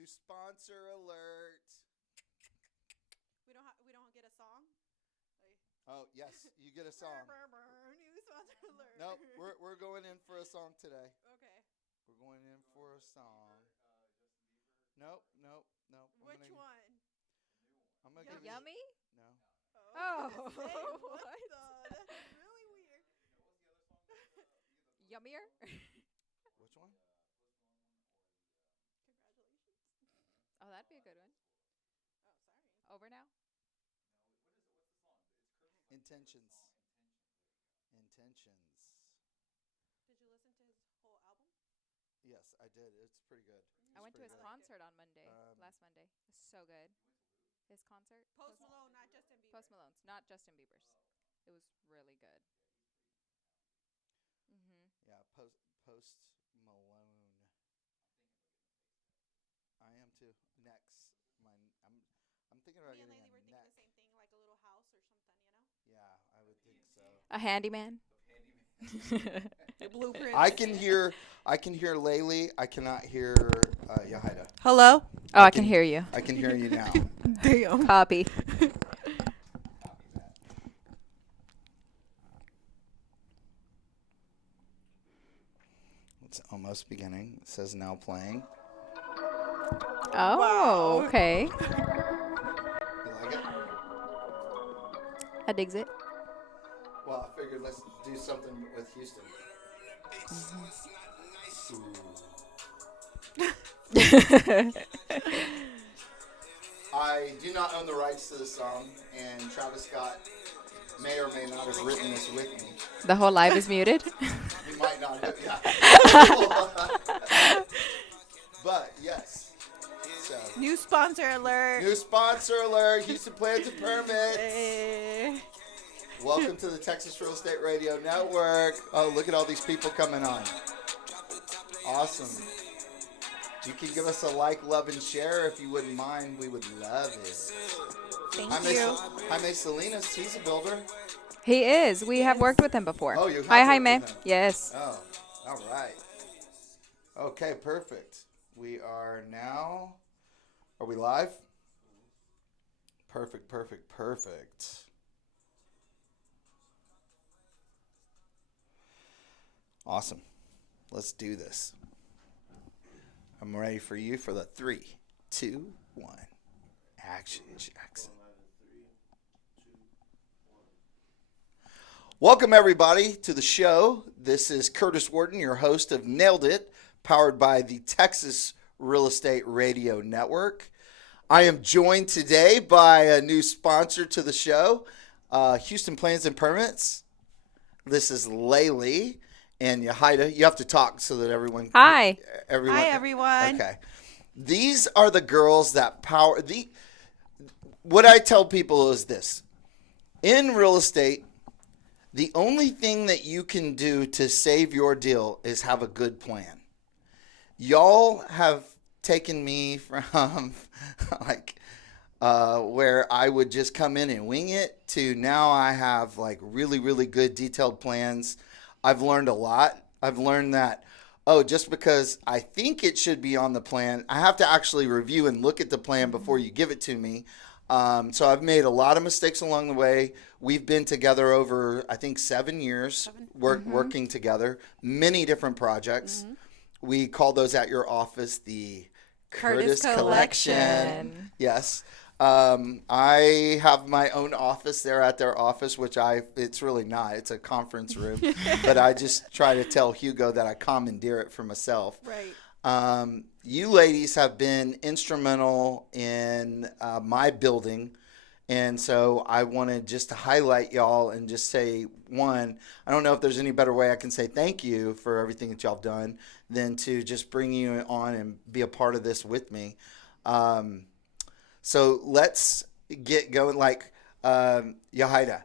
New sponsor alert. We don't get a song. Oh yes, you get a song. New sponsor alert. Nope, we're going in for a song today. Okay. We're going in for a song. Nope. Which one? I'm gonna give you. Yummy? No. Oh. Oh, what what? the? That's really weird. Yummier? Which one? Congratulations. Oh, that'd be a good one. Oh, sorry. Over now? Intentions. Did you listen to his whole album? Yes, I did. It's pretty good. I went to his good. concert on Monday, last Monday. It was so good. His concert? Post Malone, not Justin Bieber. Post Malone's, not Justin Bieber's. It was really good. Mm-hmm. Yeah, post Malone. I am too. Next, I'm thinking about Me and getting Laili were a thinking neck. the same thing, like a little house or something, you know? Yeah, I would think so. A handyman? Your blueprint. I can hear Laili. I cannot hear Heidi. Hello? Oh, I can hear you. I can hear you now. Damn. Copy. It's almost beginning. It says now playing. Oh, Wow. okay. You like it? I digs it. Well, I figured let's do something with Houston. I do not own the rights to the song, and Travis Scott may or may not have written this with me. The whole live is muted? He might not have, yeah. But, yes. So, New sponsor alert. new sponsor alert, Houston Plans and Permits. Hey. Welcome to the Texas Real Estate Radio Network. Oh, look at all these people coming on. Awesome. You can give us a like, love, and share if you wouldn't mind. We would love it. Thank Jaime, you. Jaime Salinas, he's a builder. He is. We have worked with him before. Oh, you have Hi, worked Jaime. with him. Yes. Oh, all right. Okay, perfect. We are now. Are we live? Perfect. Awesome. Let's do this. I'm ready for you for the 3, 2, 1. Action, Jackson. Welcome, everybody, to the show. This is Curtis Warden, your host of Nailed It, powered by the Texas Real Estate Radio Network. I am joined today by a new sponsor to the show, Houston Plans and Permits. This is Laili and Heidi. You have to talk so that everyone. Hi. Hi, everyone. Okay. These are the girls that power what I tell people is this. In real estate, the only thing that you can do to save your deal is have a good plan. Y'all have taken me from where I would just come in and wing it to now I have like really, really good detailed plans. I've learned a lot. I've learned that, just because I think it should be on the plan, I have to actually review and look at the plan before you give it to me. So I've made a lot of mistakes along the way. We've been together over, I think, 7 years, working together, many different projects. We call those at your office the Curtis Collection. Yes. I have my own office there at their office, which it's really not. It's a conference room. But I just try to tell Hugo that I commandeer it for myself. Right. You ladies have been instrumental in my building. And so I wanted just to highlight y'all and just say, one, I don't know if there's any better way I can say thank you for everything that y'all have done than to just bring you on and be a part of this with me. So let's get going. Yahida,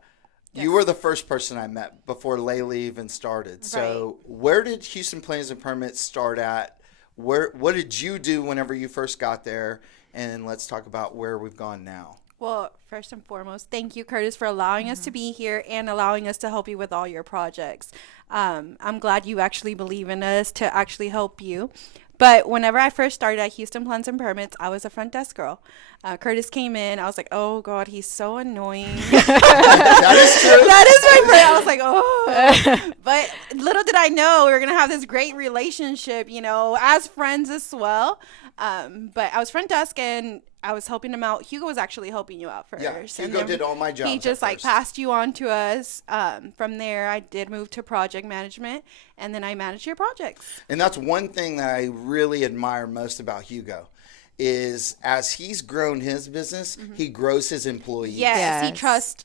you were the first person I met before Laili even started. So where did Houston Plans and Permits start at? What did you do whenever you first got there? And let's talk about where we've gone now. Well, first and foremost, thank you, Curtis, for allowing us to be here and allowing us to help you with all your projects. I'm glad you actually believe in us to actually help you. But whenever I first started at Houston Plans and Permits, I was a front desk girl. Curtis came in. I was like, oh, God, he's so annoying. That is true. That is my friend. I was like, oh. But little did I know we were going to have this great relationship, as friends as well. But I was front desk and I was helping him out. Hugo was actually helping you out first. Yeah, Hugo did all my jobs. He just passed you on to us. From there, I did move to project management, and then I managed your projects. And that's one thing that I really admire most about Hugo is as he's grown his business, he grows his employees. Yes.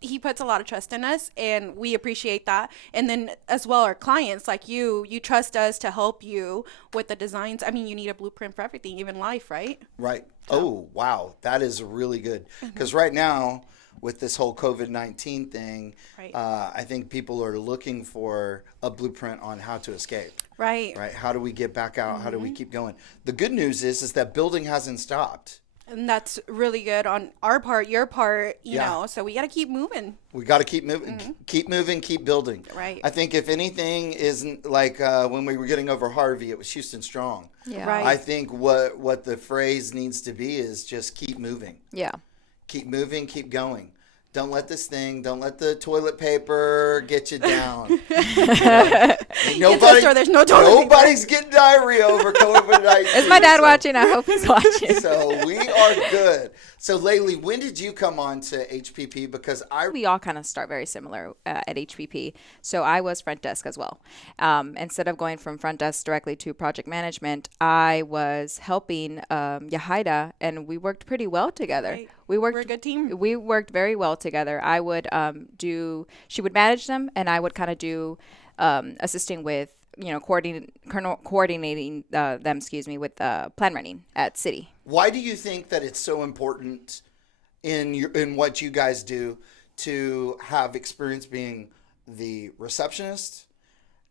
He puts a lot of trust in us, and we appreciate that. And then as well, our clients like you trust us to help you with the designs. I mean, you need a blueprint for everything, even life, right? Right. Oh, wow. That is really good. Because right now, with this whole COVID-19 thing, Right. I think people are looking for a blueprint on how to escape. Right. Right. How do we get back out? How do we keep going? The good news is that building hasn't stopped. And that's really good on our part, your part, you Yeah. know. So we got to keep moving. We got to keep moving, keep building. Right. I think if anything isn't like when we were getting over Harvey, it was Houston Strong. Yeah. Right. I think what the phrase needs to be is just keep moving. Yeah. Keep moving, keep going. Don't let the toilet paper get you down. There's no toilet paper. Nobody's getting diarrhea over COVID-19. Is my dad watching? I hope he's watching. So we are good. So Laili, when did you come on to HPP? Because We all kind of start very similar at HPP. So I was front desk as well. Instead of going from front desk directly to project management, I was helping Heidi, and we worked pretty well together. Right. We're a good team. We worked very well together. I would she would manage them, and I would kind of do assisting with coordinating them. With plan running at City. why do you think that it's so important in what you guys do to have experience being the receptionist,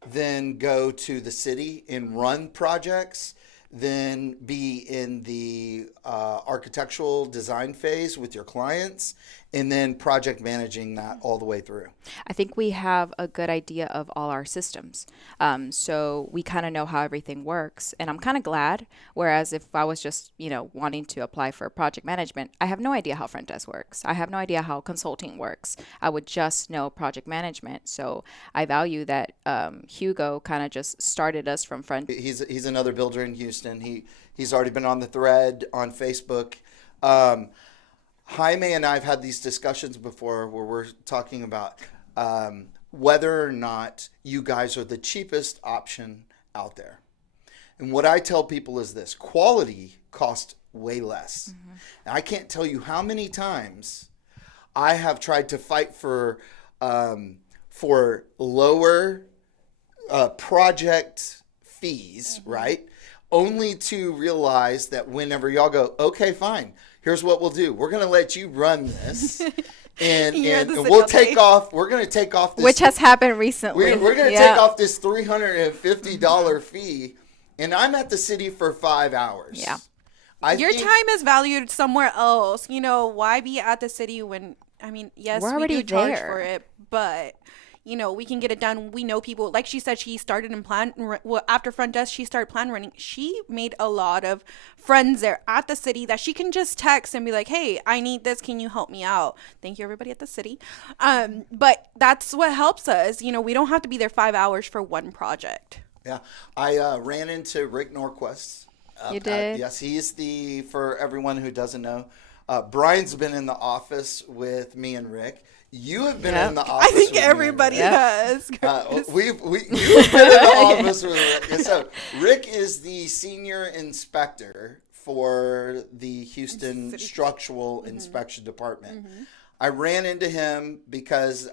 then go to the city and run projects, then be in the architectural design phase with your clients, and then project managing that all the way through? I think we have a good idea of all our systems. So we kind of know how everything works. And I'm kind of glad. Whereas if I was just, wanting to apply for project management, I have no idea how front desk works. I have no idea how consulting works. I would just know project management. So I value that Hugo kind of just started us from front. He's another builder in Houston. He's already been on the thread on Facebook. Jaime and I have had these discussions before where we're talking about whether or not you guys are the cheapest option out there. And what I tell people is this: quality costs way less. And I can't tell you how many times I have tried to fight for lower project fees, right? Only to realize that whenever y'all go, okay, fine, here's what we'll do. We're going to let you run this. And we'll take off. We're going to take off this. Which has happened recently. We're going to take off this $350 fee. And I'm at the city for 5 hours. Yeah. Your time is valued somewhere else. Why be at the city when, yes, We're we already do charge there. for it, but we can get it done. We know people. Like she said, she started in after front desk, she started plan running. She made a lot of friends there at the city that she can just text and be like, hey, I need this. Can you help me out? Thank you, everybody at the city. But that's what helps us. We don't have to be there 5 hours for one project. Yeah. I ran into Rick Norquist. You did? Yes, he's for everyone who doesn't know, Brian's been in the office with me and Rick. You have been in the office. I think with everybody me and has. Rick. You've been in the office with Rick. And so Rick is the senior inspector for the Houston Structural Inspection Department. I ran into him because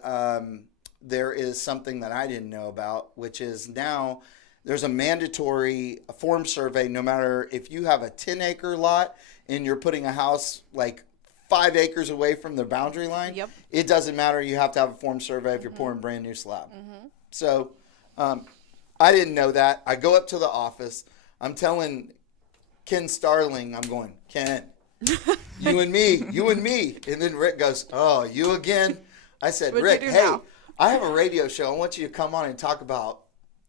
there is something that I didn't know about, which is now there's a mandatory form survey. No matter if you have a 10-acre lot and you're putting a house like 5 acres away from the boundary line, it doesn't matter. You have to have a form survey if you're pouring brand new slab. So I didn't know that. I go up to the office. I'm telling Ken Starling, I'm going, Ken, You and me, you and me. And then Rick goes, oh, you again? I said, What'd Rick, you do hey, now? I have a radio show. I want you to come on and talk about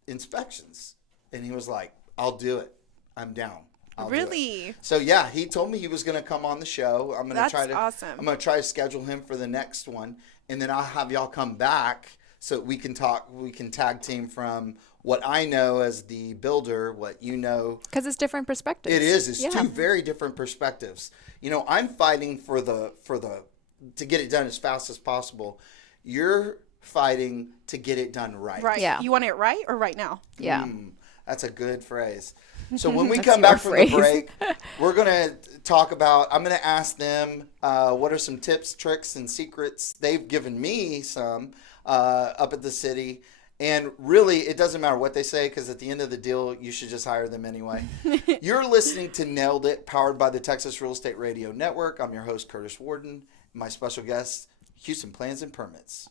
inspections. And he was like, I'll do it. I'm down. I'll do it." Really? So yeah, he told me he was going to come on the show. I'm going to That's try to awesome. I'm going to try to schedule him for the next one, and then I'll have y'all come back so we can talk. We can tag team from what I know as the builder, what you know. Because it's different perspectives. It is. It's Yeah. two very different perspectives. You know, I'm fighting for the to get it done as fast as possible. You're fighting to get it done right. Right. Yeah. You want it right or right now? Yeah. That's a good phrase. So when we That's come your back from the phrase. break, we're going to talk about, I'm going to ask them what are some tips, tricks, and secrets. They've given me some up at the city. And really, it doesn't matter what they say, because at the end of the deal, you should just hire them anyway. You're listening to Nailed It, powered by the Texas Real Estate Radio Network. I'm your host, Curtis Warden. My special guest, Houston Plans and Permits.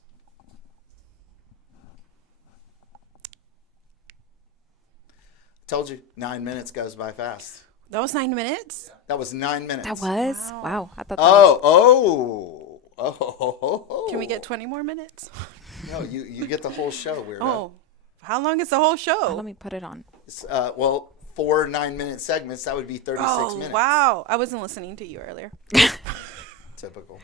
Told you, 9 minutes goes by fast. That was 9 minutes. That was 9 minutes. That was? Wow. Wow. I thought that was. Oh. Can we get 20 more minutes? No, you get the whole show, weirdo. Oh, how long is the whole show? Let me put it on. It's, well, 4 9-minute segments, that would be 36 minutes. Wow. I wasn't listening to you earlier. Typical.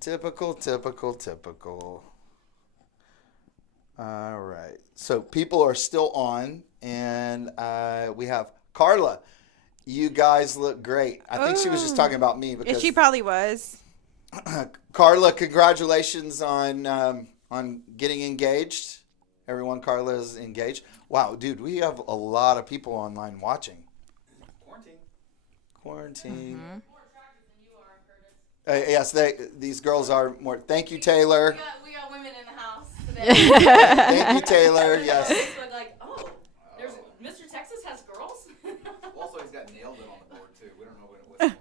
Typical. All right. So people are still on, and we have Carla. You guys look great. I think she was just talking about me because She probably was. Carla, congratulations on getting engaged. Everyone, Carla is engaged. Wow, dude, we have a lot of people online watching. Quarantine. Mm-hmm. Yes, these girls are more. Thank you, Taylor. We got women in the house today. Thank you, Taylor. Yes. So like, oh, there's Mr. Texas has girls. Also, he's got Nailed It on the board, too. We don't know what's going on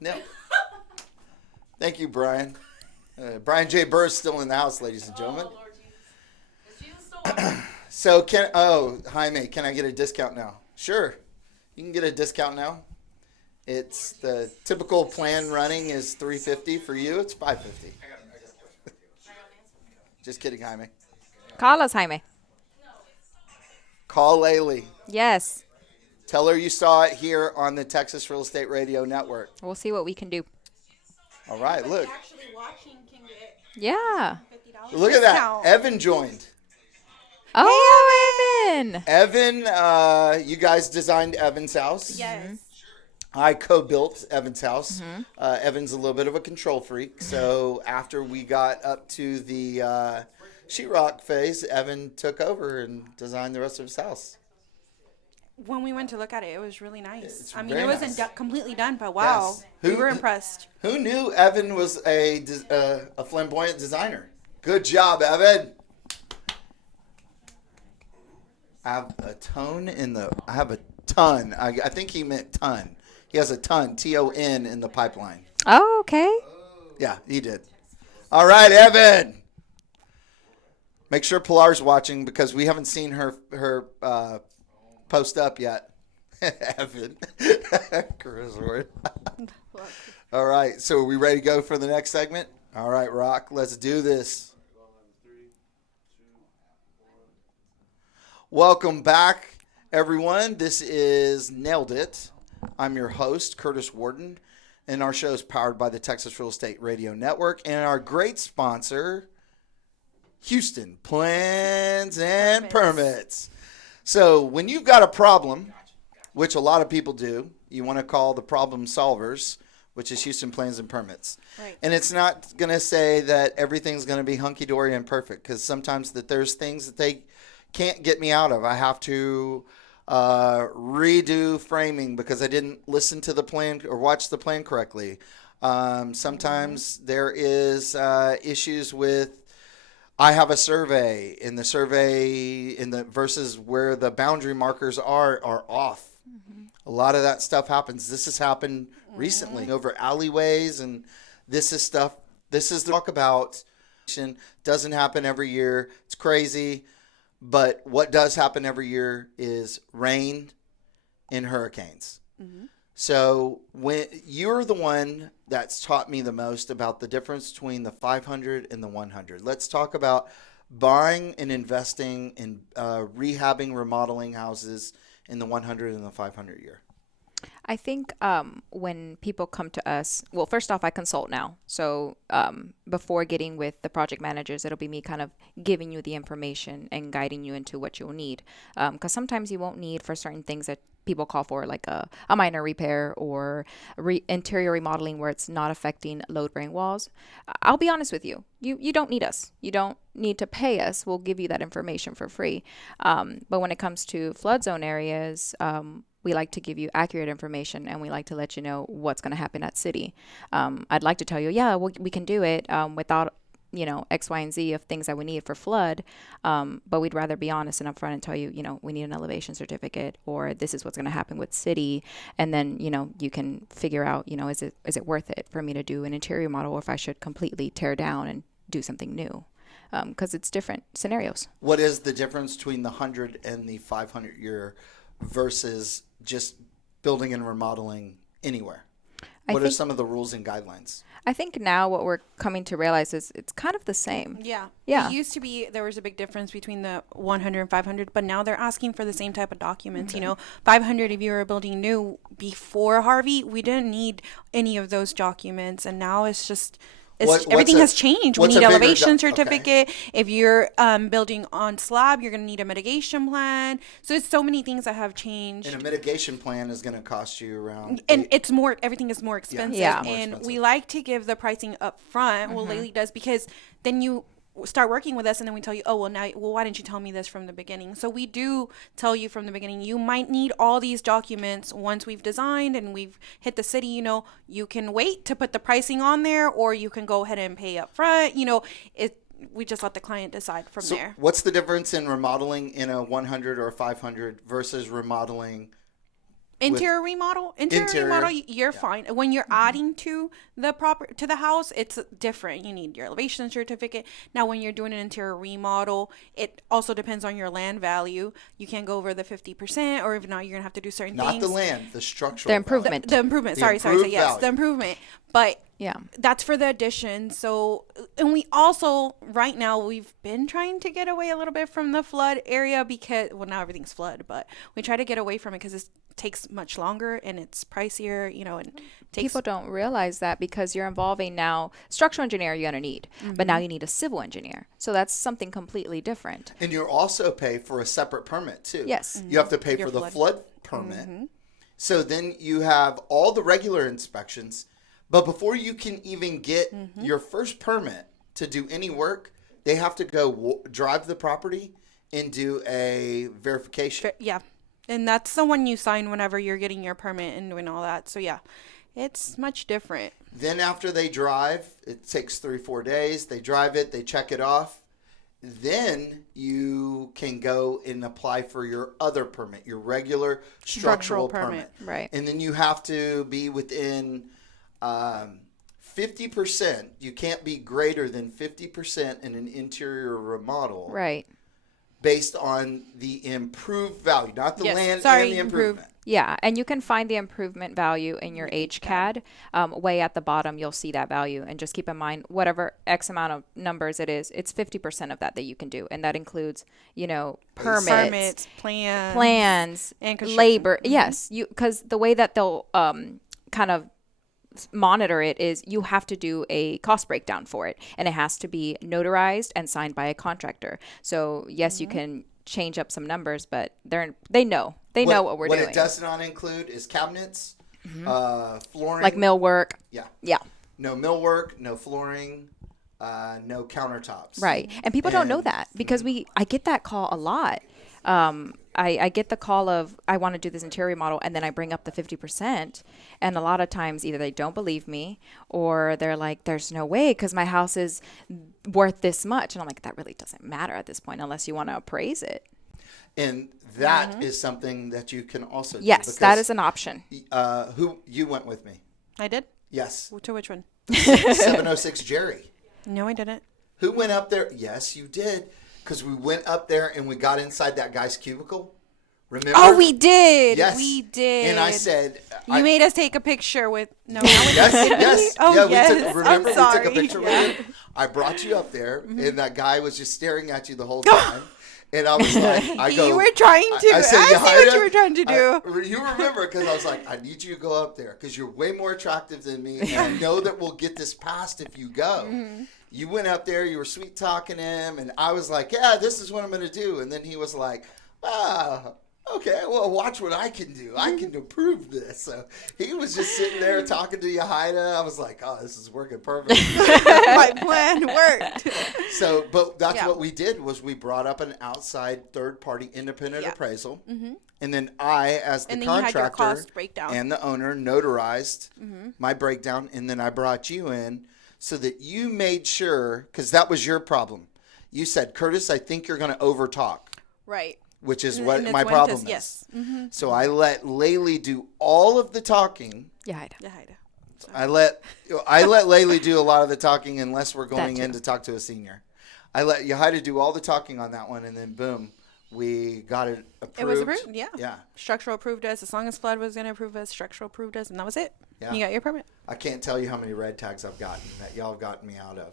here. No. Thank you, Brian. Brian J. Burr is still in the house, ladies and gentlemen. Oh, Lord Jesus. Is Jesus still on? So Jaime, can I get a discount now? Sure. You can get a discount now. It's the typical plan running is $350 for you. It's $550. Just kidding, Jaime. Call us, Jaime. Call Laili. Yes. Tell her you saw it here on the Texas Real Estate Radio Network. We'll see what we can do. All right, look. Actually watching can get Yeah. $50 Look at that. discount. Evan joined. Oh, Evan. Evan, you guys designed Evan's house. Yes. I co-built Evan's house. Evan's a little bit of a control freak, so after we got up to the sheetrock phase, Evan took over and designed the rest of his house. When we went to look at it, it was really nice. It's I mean, very it wasn't nice. completely done, but wow, Yes. we Who- were impressed. Who knew Evan was a flamboyant designer? Good job, Evan. I have a ton I have a ton. I think he meant ton. He has a ton, TON, in the pipeline. Oh, okay. Yeah, he did. All right, Evan. Make sure Pilar's watching because we haven't seen her post up yet. Evan. Chris Ward. All right, so are we ready to go for the next segment? All right, Rock, let's do this. Welcome back, everyone. This is Nailed It. I'm your host, Curtis Warden, and our show is powered by the Texas Real Estate Radio Network and our great sponsor, Houston Plans and Permits. So when you've got a problem, which a lot of people do, you want to call the problem solvers, which is Houston Plans and Permits. Right. And it's not going to say that everything's going to be hunky-dory and perfect, because sometimes there's things that they can't get me out of. I have to redo framing because I didn't listen to the plan or watch the plan correctly. Sometimes there is issues with, I have a survey in the versus where the boundary markers are off. A lot of that stuff happens. This has happened recently over alleyways, and this is the talk about. Doesn't happen every year. It's crazy. But what does happen every year is rain and hurricanes. So when you're the one that's taught me the most about the difference between the 500 and the 100. Let's talk about buying and investing in rehabbing, remodeling houses in the 100 and the 500 year. I think when people come to us, well, first off, I consult now. So before getting with the project managers, it'll be me kind of giving you the information and guiding you into what you'll need. Because sometimes you won't need for certain things that people call for, like a minor repair or interior remodeling where it's not affecting load-bearing walls. I'll be honest with you. You don't need us. You don't need to pay us. We'll give you that information for free. But when it comes to flood zone areas, we like to give you accurate information, and we like to let you know what's going to happen at city. I'd like to tell you, yeah, we can do it without, X, Y, and Z of things that we need for flood. But we'd rather be honest and upfront and tell you, we need an elevation certificate, or this is what's going to happen with city. And then, you can figure out, is it worth it for me to do an interior model, or if I should completely tear down and do something new. Because it's different scenarios. What is the difference between the 100 and the 500 year versus just building and remodeling anywhere? What are some of the rules and guidelines? I think now what we're coming to realize is it's kind of the same. Yeah. Yeah. It used to be there was a big difference between the 100 and 500, but now they're asking for the same type of documents. 500 if you were building new before Harvey, we didn't need any of those documents, and now it's just everything has changed. We need elevation certificate. Okay. If you're building on slab, you're going to need a mitigation plan. So it's so many things that have changed. And a mitigation plan is going to cost you around. And everything is more expensive. Yeah. And we like to give the pricing up front. Well, Laili does, because then you start working with us, and then we tell you, why didn't you tell me this from the beginning? So we do tell you from the beginning, you might need all these documents. Once we've designed and we've hit the city, you can wait to put the pricing on there, or you can go ahead and pay up front. We just let the client decide from there. What's the difference in remodeling in a 100 or 500 versus remodeling? Interior remodel, you're fine. When you're adding to the house, it's different. You need your elevation certificate. Now, when you're doing an interior remodel, it also depends on your land value. You can't go over the 50%, or if not, you're gonna have to do certain things. Not the land, the structural. The improvement. The improvement. Sorry. Yes, the improvement. But yeah, that's for the addition. So, and we also, right now, we've been trying to get away a little bit from the flood area because, now everything's flood, but we try to get away from it because it takes much longer and it's pricier, and people don't realize that, because you're involving now structural engineer you're going to need, but now you need a civil engineer. So that's something completely different. And you also pay for a separate permit too. Yes. You have to pay for the flood permit. So then you have all the regular inspections. But before you can even get your first permit to do any work, they have to go drive the property and do a verification. Yeah. And that's the one you sign whenever you're getting your permit and doing all that. So, yeah, it's much different. Then after they drive, it takes 3-4 days. They drive it. They check it off. Then you can go and apply for your other permit, your regular structural permit. Right. And then you have to be within 50%. You can't be greater than 50% in an interior remodel. Right. Based on the improved value, not the land and the improvement. Yeah, and you can find the improvement value in your HCAD. Way at the bottom, you'll see that value. And just keep in mind, whatever X amount of numbers it is, it's 50% of that you can do. And that includes, permits, plans, and labor. Yes, because the way that they'll kind of monitor it is you have to do a cost breakdown for it, and it has to be notarized and signed by a contractor. So yes, you can change up some numbers, but they know what we're doing. What it does not include is cabinets, flooring, like millwork. Yeah. No millwork, no flooring, no countertops. Right, and people don't know that, because I get that call a lot. I get the call of, I want to do this interior model, and then I bring up the 50%, and a lot of times either they don't believe me, or they're like, there's no way, because my house is worth this much. And I'm like, that really doesn't matter at this point unless you want to appraise it. And that is something that you can also do. Yes, that is an option. Who you went with me? I did? Yes. To which one? 706 Jerry. No, I didn't. Who went up there? Yes, you did. Because we went up there and we got inside that guy's cubicle. Remember? Oh, we did. Yes. We did. And I said, you made us take a picture with no. yes. Oh, yeah, yes. we took, remember I'm we sorry. took a picture with you? I brought you up there, and that guy was just staring at you the whole time. And I was like, you were trying to. I said, see what you were trying to do. You remember, because I was like, I need you to go up there because you're way more attractive than me, and I know that we'll get this passed if you go. You went up there, you were sweet talking him, and I was like, yeah, this is what I'm going to do. And then he was like, okay, well, watch what I can do. I can improve this. So he was just sitting there talking to you, Heidi. I was like, oh, this is working perfect. My plan worked. So, but that's what we did was we brought up an outside third-party independent appraisal. And then I, as the contractor and the owner, notarized my breakdown. And then I brought you in so that you made sure, because that was your problem. You said, Curtis, I think you're going to overtalk. Right. Which is what my problem is. Yes. So I let Laili do all of the talking. Yeah, Heidi. I let Laili do a lot of the talking unless we're going in to talk to a senior. I let Heidi do all the talking on that one, and then boom, we got it approved. It was approved, yeah. Yeah. Structural approved us. As long as flood was going to approve us, structural approved us, and that was it. Yeah. You got your permit. I can't tell you how many red tags I've gotten that y'all have gotten me out of.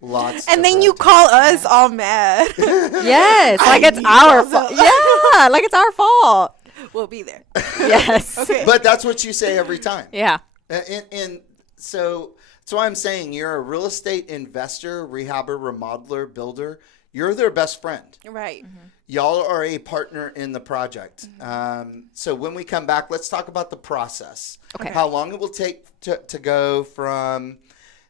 Lots. And of then red you tags. call us all mad. Yes, like it's our fault. Yeah, like it's our fault. We'll be there. Yes. Okay. But that's what you say every time. Yeah. And so I'm saying you're a real estate investor, rehabber, remodeler, builder. You're their best friend. Right. Y'all are a partner in the project. So when we come back, let's talk about the process. Okay. How long it will take to go from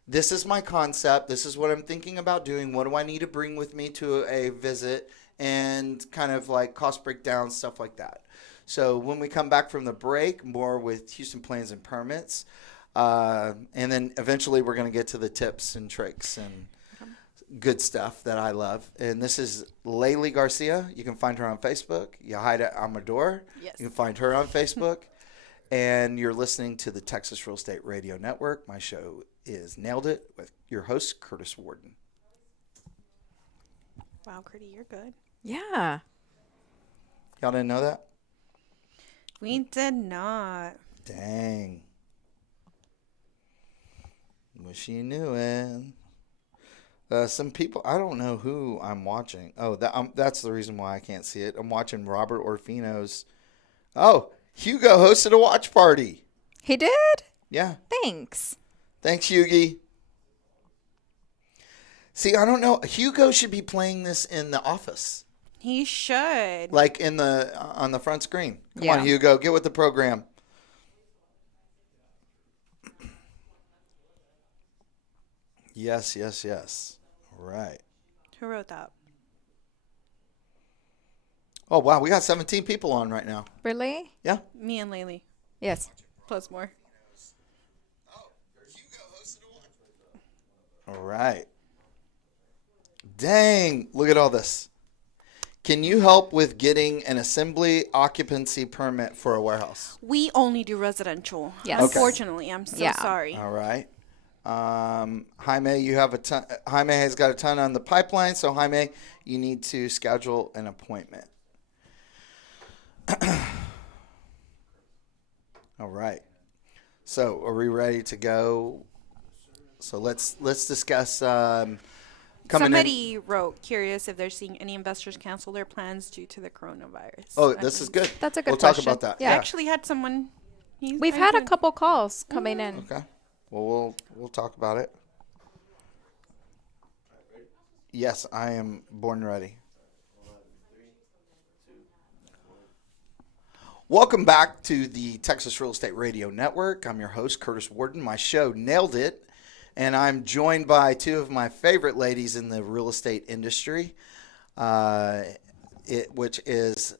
this is my concept, this is what I'm thinking about doing, what do I need to bring with me to a visit, and kind of like cost breakdown, stuff like that. So when we come back from the break, more with Houston Plans and Permits. And then eventually we're going to get to the tips and tricks and good stuff that I love. And this is Laili Garcia. You can find her on Facebook. Heidi Amador. Yes. You can find her on Facebook. And you're listening to the Texas Real Estate Radio Network. My show is Nailed It with your host, Curtis Warden. Wow, Curtis, you're good. Yeah. Y'all didn't know that? We did not. Dang. Wish you knew it. Some people, I don't know who I'm watching. Oh, that's the reason why I can't see it. I'm watching Robert Orfino's. Oh, Hugo hosted a watch party. He did? Yeah. Thanks. Thanks, Hugo. See, I don't know. Hugo should be playing this in the office. He should. Like on the front screen. Come on, Yeah. Hugo, get with the program. Yes. All right. Who wrote that? Oh, wow. We got 17 people on right now. Really? Yeah. Me and Laili. Yes. Plus more. All right. Dang. Look at all this. Can you help with getting an assembly occupancy permit for a warehouse? We only do residential. Yes. Okay. Unfortunately, I'm so sorry. All right. Jaime, you have a ton. Jaime has got a ton on the pipeline, so Jaime, you need to schedule an appointment. All right. So, are we ready to go? So let's discuss. Somebody wrote, curious if they're seeing any investors cancel their plans due to the coronavirus. Oh, this is good. That's a good We'll question. talk about that. Yeah. I actually had someone. We've had a couple calls coming in. Okay. Well, we'll talk about it. Yes, I am born ready. Welcome back to the Texas Real Estate Radio Network. I'm your host, Curtis Warden. My show, Nailed It. And I'm joined by two of my favorite ladies in the real estate industry, which is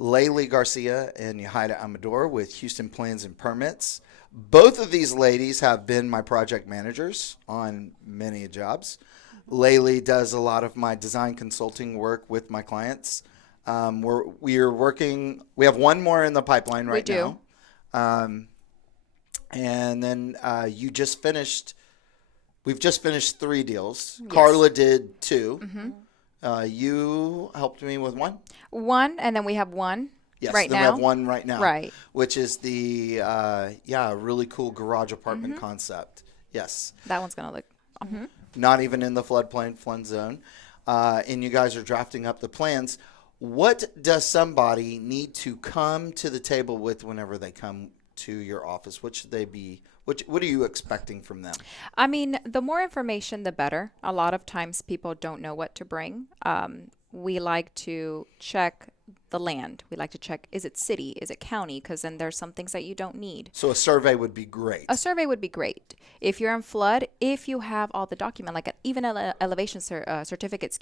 Laili Garcia and Heidi Amador with Houston Plans and Permits. Both of these ladies have been my project managers on many jobs. Laili does a lot of my design consulting work with my clients. We have one more in the pipeline right now. And then we've just finished 3 deals. Yes. Carla did 2. You helped me with one. One, and then we have one Yes, right then now. we have one right now. Right. Which is the, really cool garage apartment concept. Yes. That one's going to look. Not even in the flood zone. And you guys are drafting up the plans. What does somebody need to come to the table with whenever they come to your office? What should they be? What are you expecting from them? I mean, the more information, the better. A lot of times people don't know what to bring. We like to check the land. We like to check, is it city? Is it county? Because then there's some things that you don't need. So a survey would be great. A survey would be great. If you're in flood, if you have all the document, like even an elevation certificate,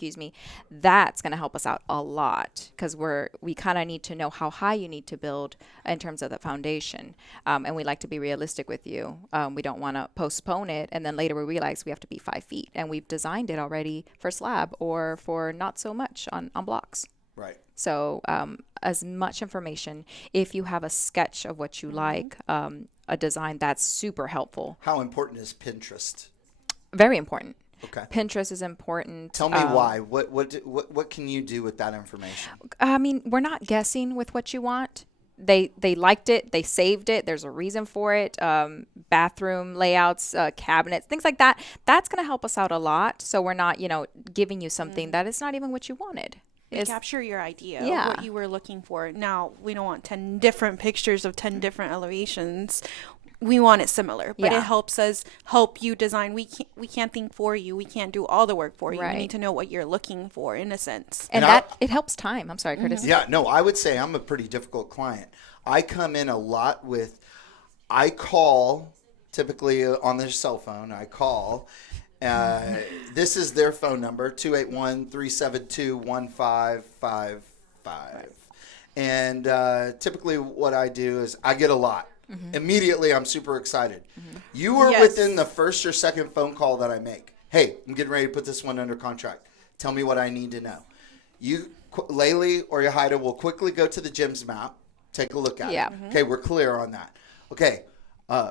that's going to help us out a lot because we kind of need to know how high you need to build in terms of the foundation. And we like to be realistic with you. We don't want to postpone it. And then later we realize we have to be 5 feet and we've designed it already for slab or for not so much on blocks. Right. So as much information, if you have a sketch of what you like, a design, that's super helpful. How important is Pinterest? Very important. Okay. Pinterest is important. Tell me why. What can you do with that information? I mean, we're not guessing with what you want. They liked it. They saved it. There's a reason for it. Bathroom layouts, cabinets, things like that. That's going to help us out a lot. So we're not, giving you something that is not even what you wanted. Capture your idea Yeah. of what you were looking for. Now, we don't want 10 different pictures of 10 different elevations. We want it similar, but Yeah. it helps us help you design. We can't think for you. We can't do all the work for you. Right. We need to know what you're looking for in a sense. And it helps time. I'm sorry, Curtis. Yeah, no, I would say I'm a pretty difficult client. I come in a lot I call, typically on their cell phone, this is their phone number, 281-372-1555. And typically what I do is I get a lot. Immediately, I'm super excited. You are Yes. within the first or second phone call that I make. Hey, I'm getting ready to put this one under contract. Tell me what I need to know. Laili or Heidi will quickly go to the gyms map, take a look at Yeah. it. Okay, we're clear on that. Okay,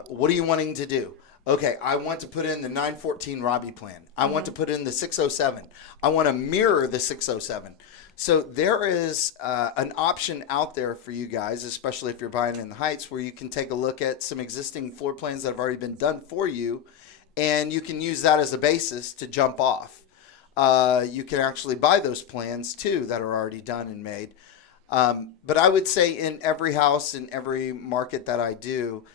what are you wanting to do? Okay, I want to put in the 914 Robbie plan. I want to put in the 607. I want to mirror the 607. So there is an option out there for you guys, especially if you're buying in the Heights, where you can take a look at some existing floor plans that have already been done for you, and you can use that as a basis to jump off. You can actually buy those plans, too, that are already done and made. But I would say in every house, in every market that I do,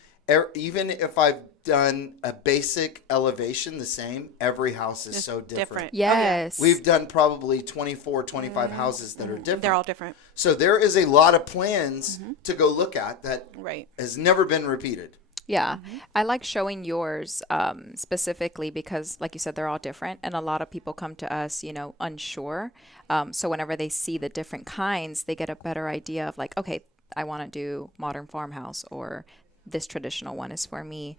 even if I've done a basic elevation the same, every house is so different. Yes. We've done probably 24, 25 houses that are different. They're all different. So there is a lot of plans to go look at that Right. has never been repeated. Yeah. I like showing yours specifically because, like you said, they're all different. And a lot of people come to us, unsure. So whenever they see the different kinds, they get a better idea of like, okay, I want to do modern farmhouse or this traditional one is for me.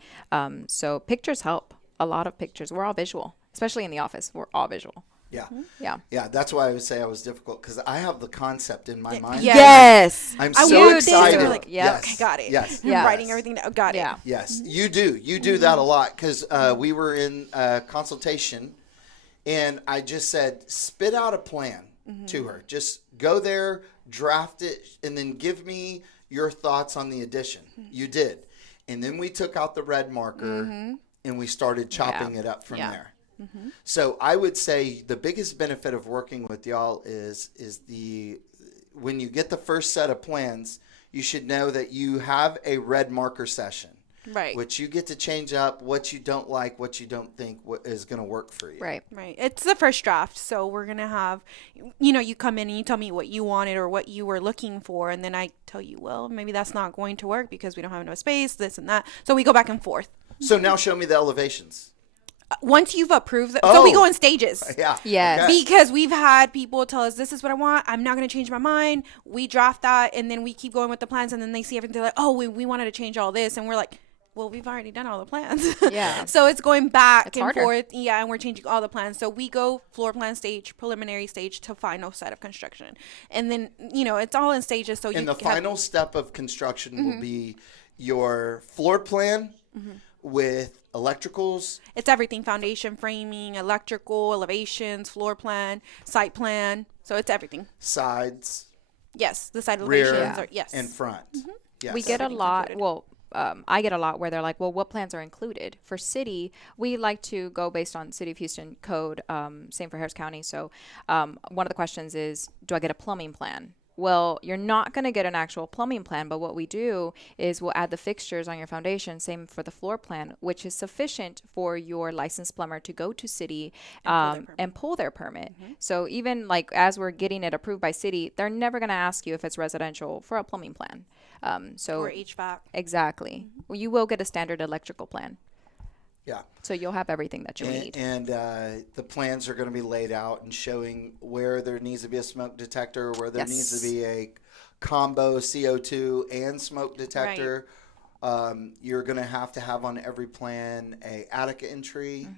So pictures help. A lot of pictures. We're all visual, especially in the office. We're all visual. Yeah. Yeah. Yeah, that's why I would say I was difficult because I have the concept in my mind. Yeah. Yes. I'm I so would excited. say, like, Yep. Yes. Okay, got it. Yes. I'm Yes. writing everything down. Got Yeah. it. Yes, you do. You do that a lot because we were in consultation, and I just said, spit out a plan to her. Just go there, draft it, and then give me your thoughts on the addition. You did. And then we took out the red marker and we started chopping it up from there. So I would say the biggest benefit of working with y'all is when you get the first set of plans, you should know that you have a red marker session. Right. Which you get to change up what you don't like, what you don't think is going to work for you. Right. Right. It's the first draft. So we're going to have, you come in and you tell me what you wanted or what you were looking for. And then I tell you, well, maybe that's not going to work because we don't have enough space, this and that. So we go back and forth. So now show me the elevations. Once you've approved, so we Oh. go in stages. Yeah. Yes. Okay. Because we've had people tell us, this is what I want. I'm not going to change my mind. We draft that and then we keep going with the plans. And then they see everything. They're like, oh, we wanted to change all this. And we're like, well, we've already done all the plans. Yeah. So it's going back It's and harder. forth. Yeah, and we're changing all the plans. So we go floor plan stage, preliminary stage to final set of construction. And then, it's all in stages. So And the final step of construction will be your floor plan with electricals, It's everything: foundation, framing, electrical, elevations, floor plan, site plan. So it's everything. sides, Yes, the side rear, elevations are yes. and front. Yes. We get a Everything's lot. included. Well, I get a lot where they're like, "Well, what plans are included for city?" We like to go based on City of Houston code. Same for Harris County. So, one of the questions is, "Do I get a plumbing plan?" Well, you're not going to get an actual plumbing plan, but what we do is we'll add the fixtures on your foundation. Same for the floor plan, which is sufficient for your licensed plumber to go to city and pull their permit. So even like as we're getting it approved by city, they're never going to ask you if it's residential for a plumbing plan. So Or HVAC. exactly, well, you will get a standard electrical plan. Yeah. So you'll have everything that you need. And the plans are going to be laid out and showing where there needs to be a smoke detector, where there needs to be a combo CO2 and smoke detector. You're going to have on every plan a attic entry,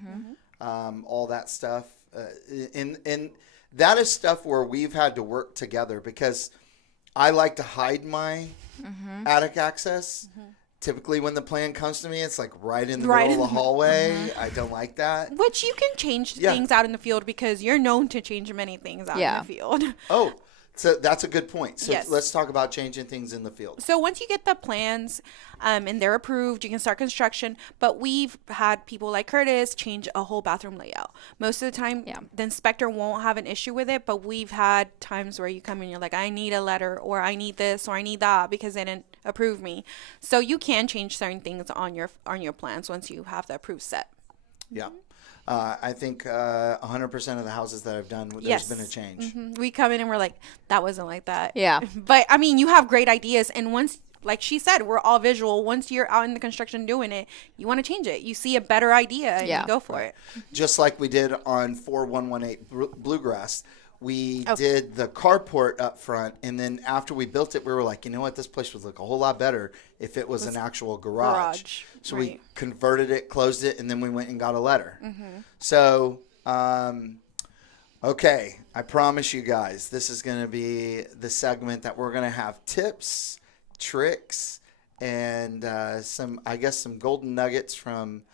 all that stuff. And that is stuff where we've had to work together because I like to hide my attic access. Typically, when the plan comes to me, it's like right in the middle of the hallway. I don't like that. Which you can change things out in the field because you're known to change many things out in the field. Oh, so that's a good point. So Yes. let's talk about changing things in the field. So once you get the plans and they're approved, you can start construction. But we've had people like Curtis change a whole bathroom layout. Most of the time, the inspector won't have an issue with it. But we've had times where you come and you're like, I need a letter, or I need this, or I need that because they didn't approve me. So you can change certain things on your plans once you have the approved set. Yeah. I think 100% of the houses that I've done, there's been a change. We come in and we're like, that wasn't like that. Yeah. But I mean, you have great ideas. And once, like she said, we're all visual. Once you're out in the construction doing it, you want to change it. You see a better idea and you go for it. Just like we did on 4118 Bluegrass. We did the carport up front, and then after we built it, we were like, you know what, this place would look a whole lot better if it was an actual garage. So we converted it, closed it, and then we went and got a letter. So, okay, I promise you guys, this is going to be the segment that we're going to have tips, tricks, and some golden nuggets from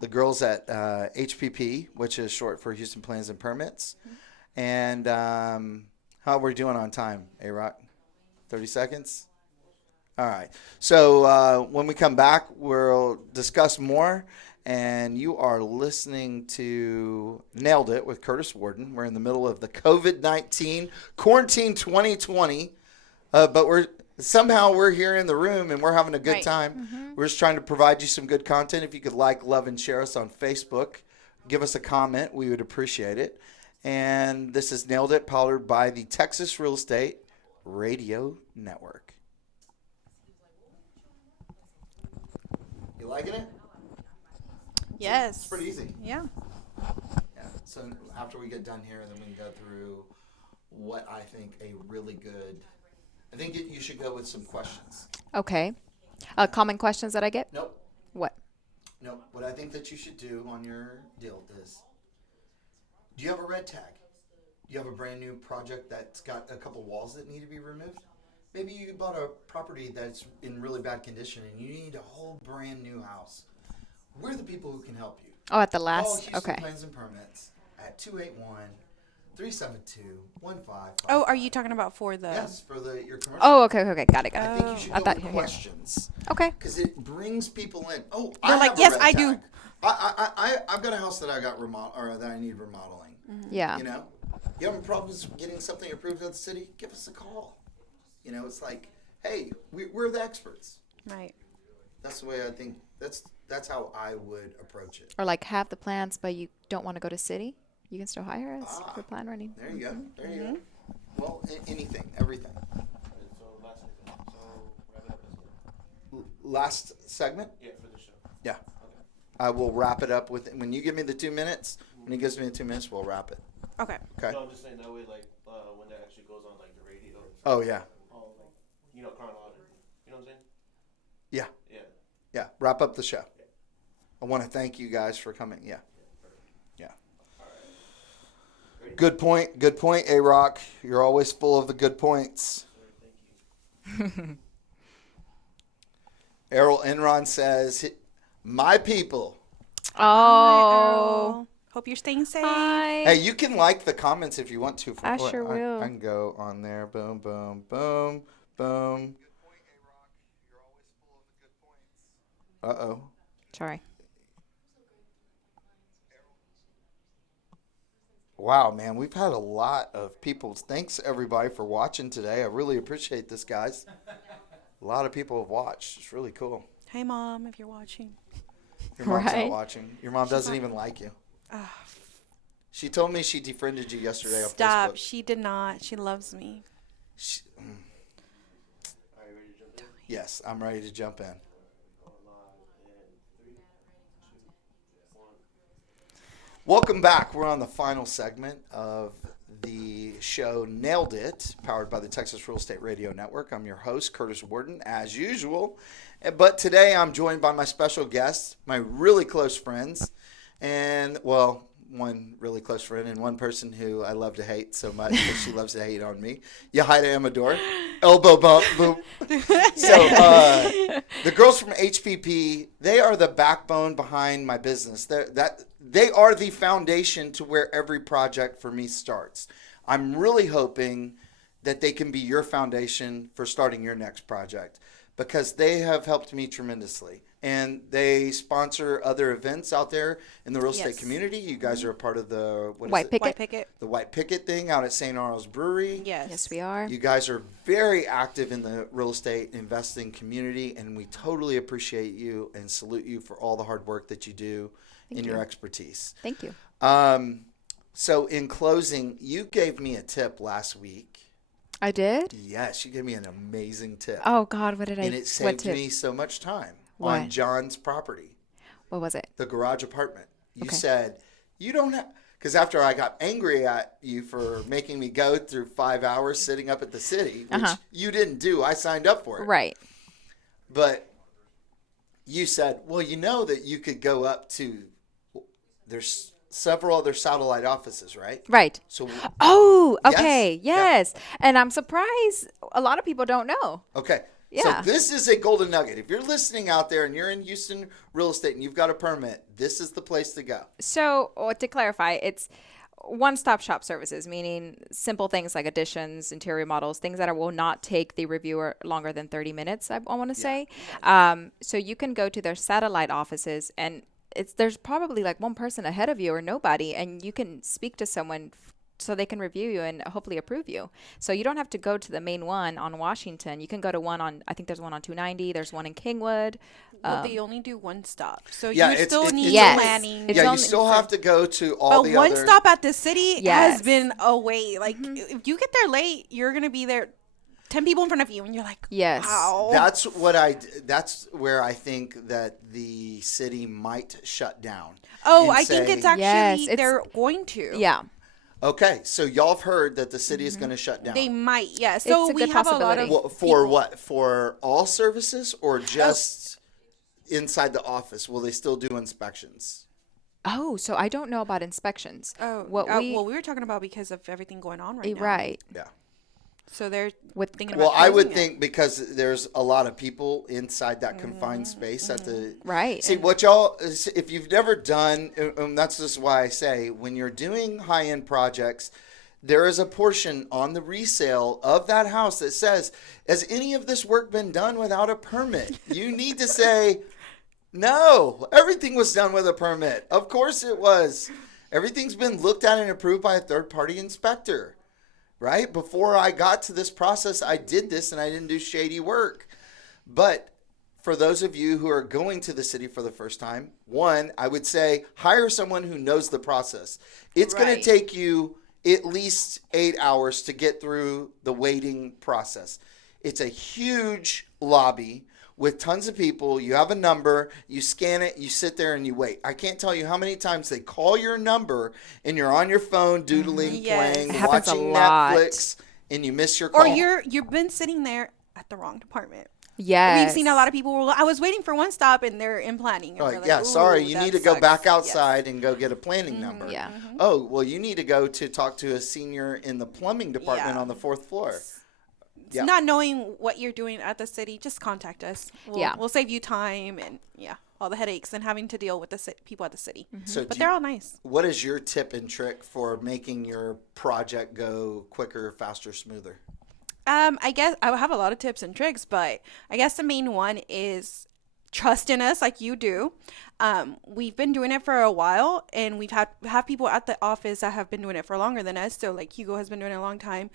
the girls at HPP, which is short for Houston Plans and Permits. And how are we doing on time, A-Rock? 30 seconds? All right. So when we come back, we'll discuss more. And you are listening to Nailed It with Curtis Warden. We're in the middle of the COVID-19 quarantine 2020. But we're here in the room and we're having a good time. We're just trying to provide you some good content. If you could like, love, and share us on Facebook, give us a comment. We would appreciate it. And this is Nailed It, powered by the Texas Real Estate Radio Network. You liking it? Yes. It's pretty easy. Yeah. Yeah. So after we get done here, then we can go through what I think I think you should go with some questions. Okay. Common questions that I get? Nope. What? No. What I think that you should do on your deal is, do you have a red tag? Do you have a brand new project that's got a couple walls that need to be removed? Maybe you bought a property that's in really bad condition and you need a whole brand new house. We're the people who can help you. Oh, at the Call last? Houston Okay. Plans and Permits at 281-372-1555. Oh, are you talking about for the? Yes, for your commercial. Oh, okay. Got it. I think you should I go thought with here. questions. Okay. Because it brings people in. Oh, They're I like, have a yes, red I tag. do. I've got a house that I got that I need remodeling. Yeah. You know, you having problems getting something approved at the city? Give us a call. You know, it's like, hey, we're the experts. Right. That's the way I think. That's how I would approach it. Or like have the plans, but you don't want to go to city. You can still hire us for plan running. There you go. There you go. Well, anything, everything. Last segment? Yeah, for the show. Yeah. I will wrap it up with, when you give me the 2 minutes, when he gives me the 2 minutes, we'll wrap it. Okay. Okay? No, I'm just saying that way, like, when that actually goes on, like, the radio. Oh, yeah. All, like, chronological. You know what I'm saying? Yeah. Yeah. Yeah. Wrap up the show. I want to thank you guys for coming. Yeah. Yeah. Good point. Good point, A-Rock. You're always full of the good points. Thank you. Errol Enron says, My people. Oh. Hope you're staying safe. Hi. Hey, you can like the comments if you want to. I sure will. I can go on there. Boom, boom, boom, boom. Uh-oh. Sorry. Wow, man, we've had a lot of people. Thanks, everybody, for watching today. I really appreciate this, guys. A lot of people have watched. It's really cool. Hey, Mom, if you're watching. Your mom's not Right. watching. Your mom doesn't even like you. She told me she defriended you yesterday on Stop. Facebook. She did not. She loves me. Yes, I'm ready to jump in. Welcome back. We're on the final segment of the show Nailed It, powered by the Texas Real Estate Radio Network. I'm your host, Curtis Warden, as usual. But today I'm joined by my special guests, my really close friends, and, well, one really close friend and one person who I love to hate so much that she loves to hate on me. Heidi Amador. Elbow bump, boom. So the girls from HPP, they are the backbone behind my business. They are the foundation to where every project for me starts. I'm really hoping that they can be your foundation for starting your next project because they have helped me tremendously. And they sponsor other events out there in the real estate community. You guys are a part of the White Picket. The White Picket thing out at St. Arnold's Brewery. Yes, we are. You guys are very active in the real estate investing community, and we totally appreciate you and salute you for all the hard work that you do and your expertise. Thank you. So in closing, you gave me a tip last week. I did? Yes, you gave me an amazing tip. Oh, God, what did I? And it what saved tip? me so much time What? on John's property. What was it? The garage apartment. You Okay. said, you don't have, because after I got angry at you for making me go through 5 hours sitting up at the city, which you didn't do, I signed up for it. Right. But you said, well, you know that you could go up to, there's several other satellite offices, right? Right. So, Oh, Yes? okay. Yeah. Yes. And I'm surprised a lot of people don't know. okay. Yeah. So this is a golden nugget. If you're listening out there and you're in Houston real estate and you've got a permit, this is the place to go. So, to clarify, it's one-stop shop services, meaning simple things like additions, interior models, things that will not take the reviewer longer than 30 minutes, I want to say. So you can go to their satellite offices, and there's probably like one person ahead of you or nobody, and you can speak to someone so they can review you and hopefully approve you. So you don't have to go to the main one on Washington. You can go to one on, I think there's one on 290. There's one in Kingwood. Well, they only do one stop. So Yeah, you it's- still it's- need Yes. planning. It's Yeah, you only- still have to go to all But the one other. stop at the city Yes. has been a wait. Like, if you get there late, you're going to be there 10 people in front of you. And you're like, Yes. wow. That's where I think that the city might shut down. Oh, and I think say, it's actually, Yes, it's- they're going to. Yeah. Okay, so y'all have heard that the city is going to shut down. They might, yeah. So a we good have a lot of. possibility. Well, for people- what? For all services or just inside the office? Will they still do inspections? Oh, so I don't know about inspections. Oh, What well, we were talking about because of everything going on right now. Right. Yeah. So they're With- thinking Well, about I would closing it. think because there's a lot of people inside that confined space at the Right. See what y'all if you've never done, and that's just why I say when you're doing high-end projects, there is a portion on the resale of that house that says, "Has any of this work been done without a permit?" You need to say, "No, everything was done with a permit." Of course it was. Everything's been looked at and approved by a third-party inspector. Right? Before I got to this process, I did this and I didn't do shady work. But for those of you who are going to the city for the first time, one, I would say hire someone who knows the process. It's going to Right. take you at least 8 hours to get through the waiting process. It's a huge lobby with tons of people. You have a number, you scan it, you sit there and you wait. I can't tell you how many times they call your number and you're on your phone doodling, Yes. playing, It happens a watching lot. Netflix, and you miss your call. Or you've been sitting there at the wrong department. Yes. We've seen a lot of people. I was waiting for one stop and they're in planning. And Like, we're yeah, "Ooh, sorry, you that need to go sucks." back Yes. outside and go get a planning number. Yeah. Oh, well, you need to go to talk to a senior in the plumbing department Yeah. on the 4th floor. It's Yeah. not knowing what you're doing at the city, just contact us. Yeah. We'll save you time and yeah. all the headaches and having to deal with the people at the city. So But they're all nice. what is your tip and trick for making your project go quicker, faster, smoother? I guess I have a lot of tips and tricks, but I guess the main one is trust in us like you do. We've been doing it for a while, and we've have people at the office that have been doing it for longer than us. So like Hugo has been doing it a long time,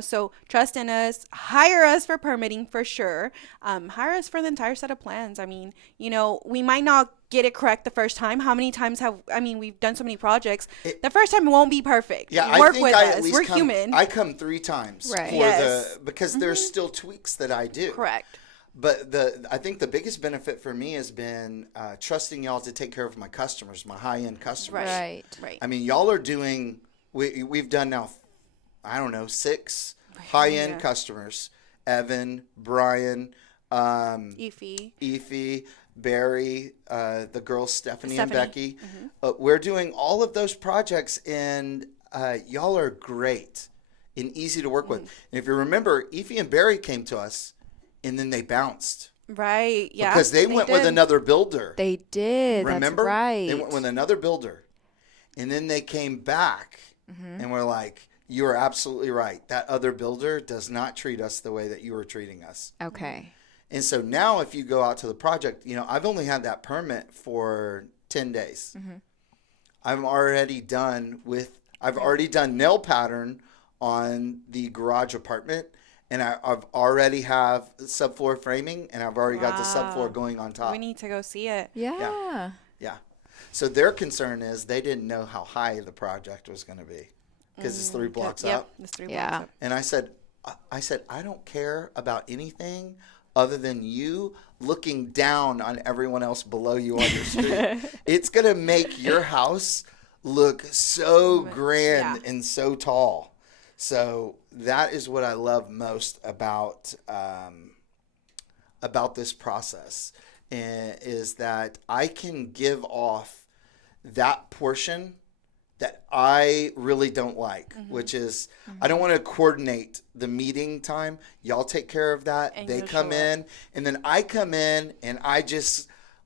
so trust in us, hire us for permitting for sure. Hire us for the entire set of plans. I mean, we might not get it correct the first time. How many times we've done so many projects. The first time won't be perfect. Yeah, Work I think with I us. at least We're human. I come 3 times Right. for Yes. because there's still tweaks that I do. Correct. But I think the biggest benefit for me has been trusting y'all to take care of my customers, my high-end customers. Right. I mean, y'all are doing, we've done now, I don't know, 6 high-end customers. Evan, Brian, Ify, Barry, the girls Stephanie and Becky. We're doing all of those projects, and y'all are great and easy to work with. And if you remember, Ify and Barry came to us, and then they bounced. Right. Yeah. Because they went with did. another builder. They did. Remember? That's right. They went with another builder. And then they came back and were like, you are absolutely right. That other builder does not treat us the way that you are treating us. Okay. And so now if you go out to the project, I've only had that permit for 10 days. I've already done nail pattern on the garage apartment. And I've already have subfloor framing, and I've already got the subfloor going on top. We need to go see it. Yeah. Yeah. So their concern is they didn't know how high the project was going to be because it's 3 blocks Yep. up. It's 3 Yeah. blocks up. And I said, I don't care about anything other than you looking down on everyone else below you on your street. It's going to make your house look so grand and so tall. So that is what I love most about this process, is that I can give off that portion that I really don't like, which is I don't want to coordinate the meeting time. Y'all take care of that. And they you'll come show in, and then I come in, and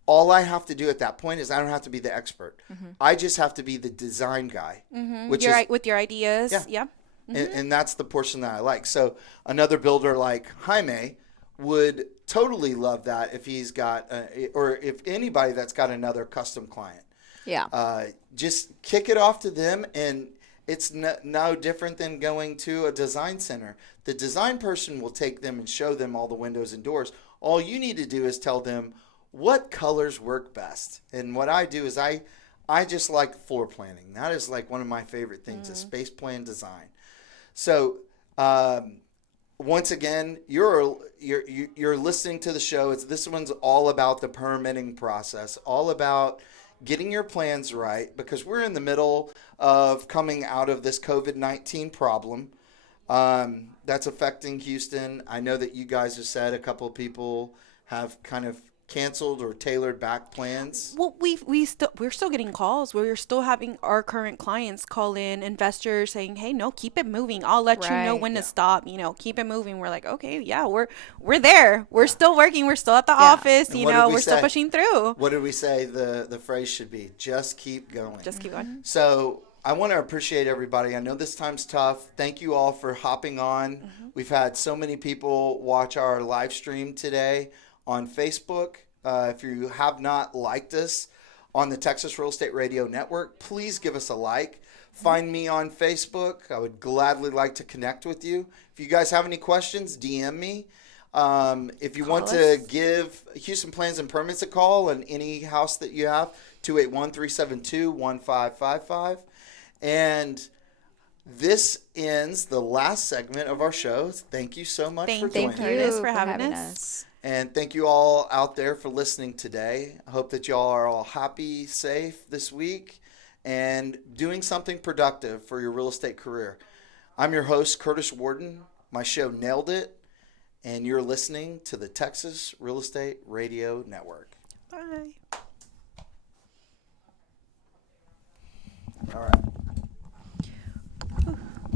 all I have to do at that point is I don't have to be the expert. I just have to be the design guy, which is With your ideas. Yeah. and that's the portion that I like. So another builder like Jaime would totally love that if he's got, or if anybody that's got another custom client. Yeah. Just kick it off to them, and it's no different than going to a design center. The design person will take them and show them all the windows and doors. All you need to do is tell them what colors work best. And what I do is I just like floor planning. That is like one of my favorite things, is space plan design. So, once again, you're listening to the show. This one's all about the permitting process, all about getting your plans right, because we're in the middle of coming out of this COVID-19 problem that's affecting Houston. I know that you guys have said a couple of people have kind of canceled or tailored back plans. Well, we're still getting calls. We're still having our current clients call in, investors saying, "Hey, no, keep it moving. I'll let you know Right. when to stop. Keep it moving." We're like, "Okay, yeah, we're there. We're still working. We're still at the office. And what did we we're still say? pushing through. What did we say the phrase should be? Just keep going. Just keep going." So I want to appreciate everybody. I know this time's tough. Thank you all for hopping on. We've had so many people watch our live stream today on Facebook. If you have not liked us on the Texas Real Estate Radio Network, please give us a like. Find me on Facebook. I would gladly like to connect with you. If you guys have any questions, DM me. If you want to give Houston Plans and Permits a call on any house that you have, 281-372-1555. And this ends the last segment of our show. Thank you so much for joining Thank us. you. Curtis, for having us. And thank you all out there for listening today. I hope that y'all are all happy, safe this week, and doing something productive for your real estate career. I'm your host, Curtis Warden. My show Nailed It, and you're listening to the Texas Real Estate Radio Network. Bye.